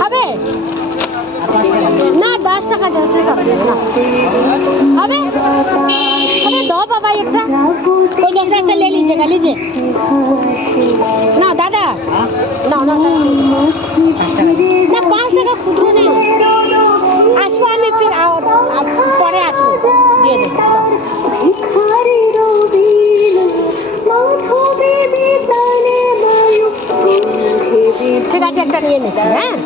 হবে না 10 টাকা হবে হবে दो बाबा एक कोई दूसरा से ले लीजिएगा लीजिए ना दादा ना ना ना 5 টাকা खुदरो नहीं আসবো আমি फिर পরে আসবো দিয়ে দেব ঠিক আছে একটা নিয়ে নিচ্ছি হ্যাঁ